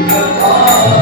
Amém.